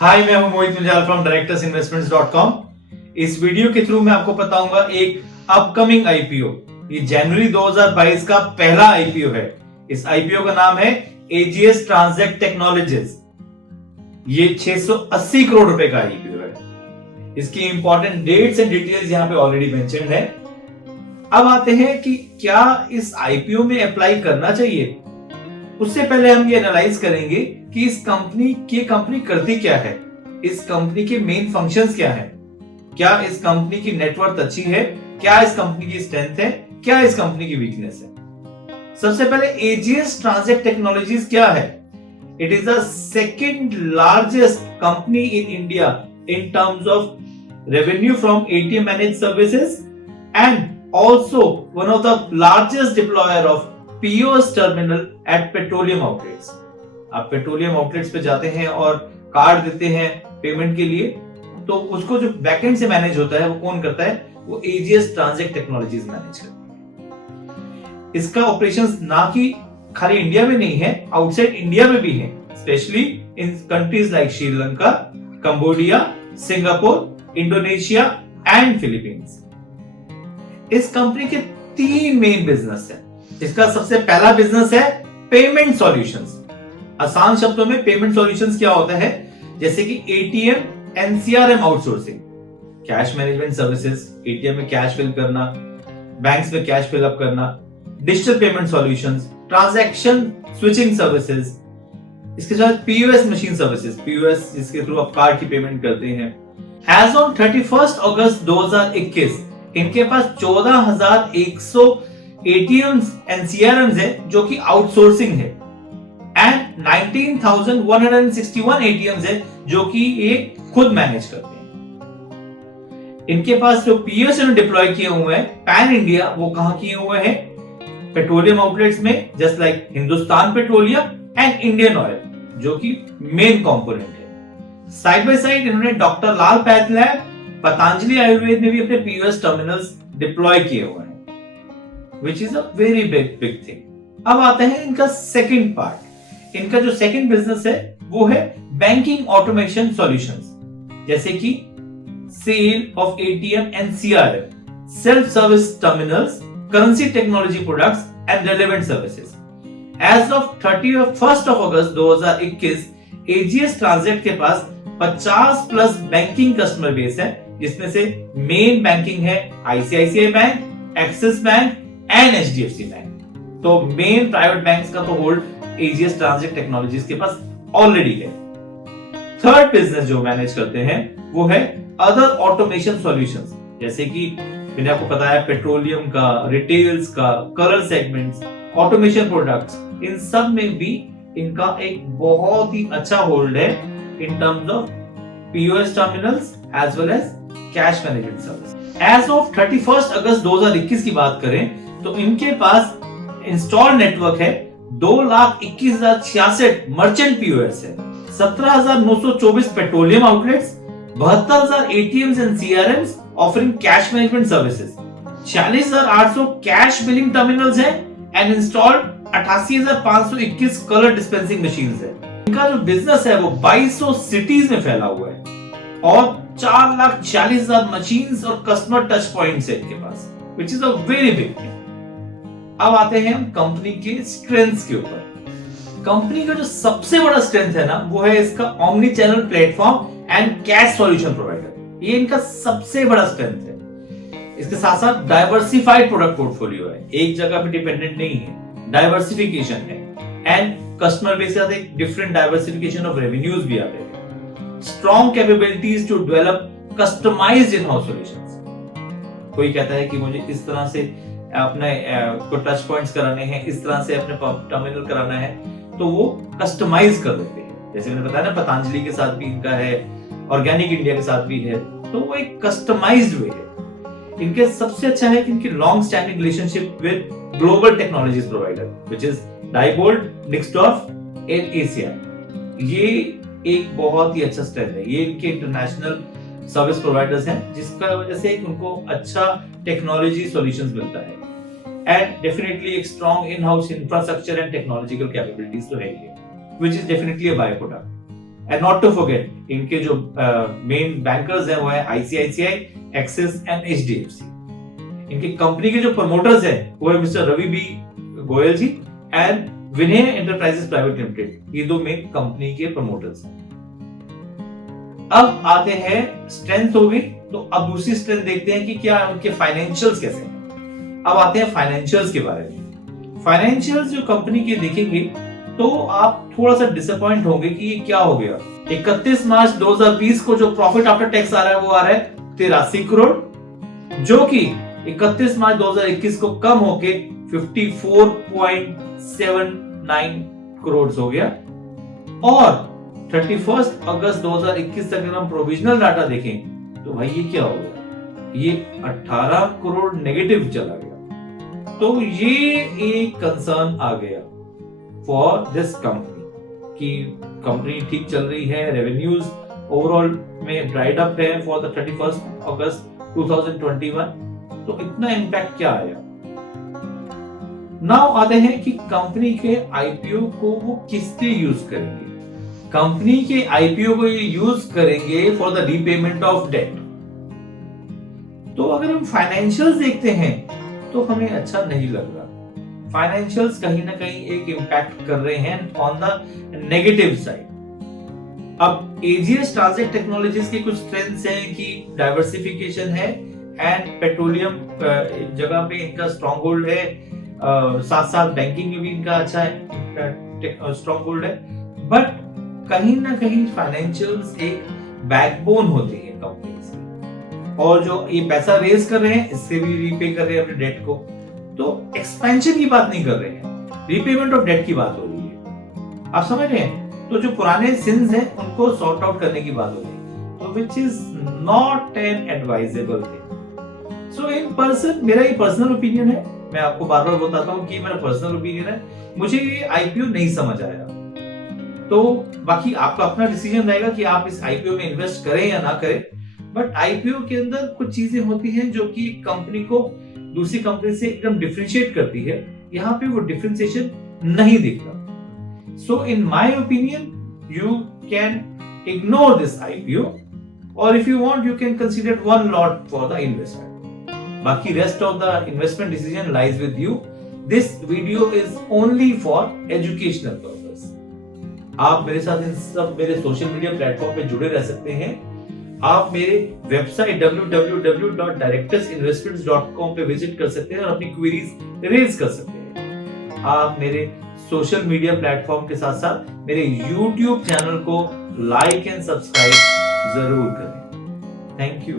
हाय, मैं हूं मोहित Munjal from directorsinvestments.com। इस वीडियो के थ्रू मैं आपको बताऊंगा एक अपकमिंग आईपीओ। ये जनवरी 2022 का पहला आईपीओ है। इस आईपीओ का नाम है एजीएस ट्रांसजेक्ट टेक्नोलॉजीज। ये 680 करोड़ रुपए का आईपीओ है। इसकी इंपॉर्टेंट डेट्स एंड डिटेल्स यहां पे ऑलरेडी मेंशन्ड है। अब आते हैं कि क्या इस आईपीओ में अप्लाई करना चाहिए। उससे पहले हम ये एनालाइज करेंगे कि इस कंपनी करती क्या है, इस कंपनी के मेन फंक्शंस क्या हैं, क्या इस कंपनी की नेटवर्थ अच्छी है, क्या इस कंपनी की स्ट्रेंथ है, क्या इस कंपनी की वीकनेस है। सबसे पहले एजीएस ट्रांसजेक्ट टेक्नोलॉजीज क्या है। It is the second largest company in India in terms of revenue from ATM manage services and also one of the largest deployer of POS terminal at petroleum outlets. आप petroleum outlets पे जाते हैं और card देते हैं payment के लिए, तो उसको जो बैकएंड से मैनेज होता है वो कौन करता है, वो एजीएस ट्रांसजेक्ट टेक्नोलॉजीज मैनेज करती है। इसका ऑपरेशंस ना कि खाली इंडिया में नहीं है, आउटसाइड इंडिया में भी है, specially in countries like Sri Lanka, Cambodia, Singapore, Indonesia and Philippines. इस कंपनी के 3 मेन बिजनेस है। इसका सबसे पहला बिजनेस है पेमेंट सॉल्यूशंस। आसान शब्दों में पेमेंट सॉल्यूशंस क्या होता है, जैसे कि ATM and CRM outsourcing, cash management services, ATM में कैश फिल करना, बैंक्स में कैश फिल अप करना, digital payment solutions, transaction switching services, इसके साथ पीओएस मशीन सर्विसेज, पीओएस जिसके थ्रू आप कार्ड की पेमेंट करते हैं। एज ऑन 31 अगस्त 2021 इनके पास 14,100 एटीएम्स एनसीआरएम्स है जो कि आउटसोर्सिंग है एंड 19,161 एटीएम्स है जो कि ये खुद मैनेज करते हैं। इनके पास जो पीओएस डिप्लॉय किए हुए हैं पैन इंडिया, वो कहां किए हुए हैं, पेट्रोलियम आउटलेट्स में, just like Hindustan petroleum and Indian oil जो कि मेन कंपोनेंट है। साइड बाय साइड इन्होंने डॉक्टर लाल पैथलैब, पतंजलि आयुर्वेद में भी अपने पीओएस टर्मिनल्स डिप्लॉय किए हुए हैं, which is a very big thing। अब आते हैं इनका सेकंड पार्ट। इनका जो सेकंड बिजनेस है वो है बैंकिंग ऑटोमेशन सॉल्यूशंस, जैसे कि sale of ATM and CRM, self service terminals, currency technology products and relevant services. As of 31 August 2021 AGS Transact के पास 50 प्लस बैंकिंग कस्टमर बेस है, जिसमें से मेन बैंकिंग है ICICI bank, Axis bank and HDFC bank. तो मेन प्राइवेट बैंक्स का तो होल्ड एजीएस ट्रांसजेक्ट टेक्नोलॉजीज के पास ऑलरेडी है। थर्ड बिजनेस जो मैनेज करते हैं वो है अदर ऑटोमेशन सॉल्यूशंस, जैसे कि मैंने आपको बताया पेट्रोलियम का, रिटेल्स का, कलर सेगमेंट्स, ऑटोमेशन प्रोडक्ट्स, इन सब में भी इनका एक बहुत ही अच्छा होल्ड है in terms of POS terminals as well as cash management service. As of 31 August 2021 की बात करें तो इनके पास इंस्टॉल नेटवर्क है 2,21,066 मर्चेंट पीओएस है, 17,924 petroleum outlets, 72,000 ATMs and CRMs offering cash management services, 40,800 cash billing terminals हैं and installed 88,521 colour dispensing machines है। इनका जो बिजनेस है वो 2200 सिटीज में फैला हुआ है और 4,40,000 मशीन्स और कस्टमर टच पॉइंट्स है इनके पास, which is a very big thing। अब आते हैं हम कंपनी के स्ट्रेंथ्स के ऊपर। कंपनी का जो सबसे बड़ा स्ट्रेंथ है ना वो है इसका omni channel platform and cash solution provider. ये इनका सबसे बड़ा स्ट्रेंथ है। इसके साथ साथ डाइवर्सिफाइड प्रोडक्ट पोर्टफोलियो है, एक जगह पे डिपेंडेंट नहीं है, डाइवर्सिफिकेशन है एंड कस्टमर बेस के साथ एक डिफरेंट डाइवर्सिफिकेशन ऑफ रेवेन्यूज भी आते हैं। Strong capabilities to develop customised in house solutions. कोई कहता है कि मुझे इस तरह से अपने को टच पॉइंट्स कराने हैं, इस तरह से अपने टर्मिनल कराना है, तो वो कस्टमाइज कर देते हैं। जैसे मैंने बताया ना, पतंजलि के साथ भी इनका है, ऑर्गेनिक इंडिया के साथ भी है, तो वो एक कस्टमाइज्ड वे है। इनके सबसे अच्छा है कि इनकी long standing relationship with global technologies provider which is Diebold, Nixdorf and ACI. ये एक बहुत ही अच्छा स्ट्रेंथ है। ये इनके इंटरनेशनल सर्विस प्रोवाइडर्स हैं जिसका वजह से उनको अच्छा टेक्नोलॉजी सॉल्यूशंस मिलता है एंड डेफिनेटली एक strong in house infrastructure and technological capabilities तो है, which is definitely a by product. And not to forget इनके जो मेन बैंकर्स हैं वो है आईसीआईसीआई, एक्सिस एंड एचडीएफसी। इनकी कंपनी के जो प्रमोटर्स हैं वो है mister Ravi B Goyal ji and Vinay Enterprises Private Limited. ये दो मेन कंपनी के प्रमोटर्स हैं। अब आते हैं स्ट्रेंथ हो गई, तो अब दूसरी स्ट्रेंथ देखते हैं कि क्या उनके फाइनेंशियल्स कैसे हैं। अब आते हैं फाइनेंशियल्स के बारे में। फाइनेंशियल्स जो कंपनी के देखेंगे तो आप थोड़ा सा डिसअपॉइंट होंगे कि ये क्या हो गया। 31 मार्च 2020 को जो प्रॉफिट आफ्टर टैक्स आ रहा है वो आ रहा है 83 करोड़, जो कि 31 मार्च 2021 को कम होके 54.79 करोड़ हो गया। और 31 अगस्त 2021 तक अगर हम प्रोविजनल डाटा देखें तो भाई ये क्या हो गया, ये 18 करोड़ नेगेटिव चला गया। तो ये एक कंसर्न आ गया फॉर दिस कंपनी कि कंपनी ठीक चल रही है, रेवेन्यूज ओवरऑल में ड्राइड अप है फॉर द 31 अगस्त 2021। तो इतना इंपैक्ट क्या आया। नाउ आते हैं कि कंपनी के आईपीओ को वो किस लिए यूज करेंगे। कंपनी के आईपीओ को ये यूज करेंगे for the repayment of debt. तो अगर हम फाइनेंशियल्स देखते हैं तो हमें अच्छा नहीं लग रहा। फाइनेंशियल्स कहीं ना कहीं एक इंपैक्ट कर रहे हैं ऑन द नेगेटिव साइड। अब एजीएस ट्रांजिट टेक्नोलॉजीज की कुछ स्ट्रेंथ्स हैं कि डाइवर्सिफिकेशन है एंड पेट्रोलियम जगह पे इनका स्ट्रॉन्ग होल्ड है, साथ साथ बैंकिंग में भी इनका अच्छा है स्ट्रॉन्ग होल्ड है। बट कहीं ना कहीं फाइनेंशियल्स एक बैकबोन होती है कंपनीज की, और जो ये पैसा रेज कर रहे हैं इससे भी रीपे कर रहे हैं अपने डेट को। तो एक्सपेंशन की बात नहीं कर रहे हैं, रीपेमेंट ऑफ डेट की बात हो रही है। आप समझ रहे हैं। तो जो पुराने सिंस हैं उनको सॉर्ट आउट करने की बात हो रही है, तो which is not an advisable thing. So in person मेरा ये पर्सनल ओपिनियन है, मैं आपको बार बार बताता हूँ कि मेरा पर्सनल ओपिनियन है। मुझे ये आईपीओ नहीं समझ आया। तो बाकी आपका अपना डिसीजन रहेगा कि आप इस आईपीओ में इन्वेस्ट करें या ना करें। बट आईपीओ के अंदर कुछ चीजें होती हैं जो कि कंपनी को दूसरी कंपनी से एकदम डिफरेंशिएट करती है। यहाँ पे वो डिफरेंशिएशन नहीं दिख रहा। So in my opinion you can ignore this IPO, और if you want you can consider one lot for the investment. बाकी rest of the investment decision lies with you. This video is only for educational purpose. आप मेरे साथ इन सब मेरे social media platform पे जुड़े रह सकते हैं। आप मेरे वेबसाइट www.directorsinvestments.com पे विजिट कर सकते हैं और अपनी क्वेरीज रेज कर सकते हैं। आप मेरे सोशल मीडिया प्लेटफॉर्म के साथ साथ मेरे YouTube चैनल को लाइक एंड सब्सक्राइब जरूर करें। Thank you.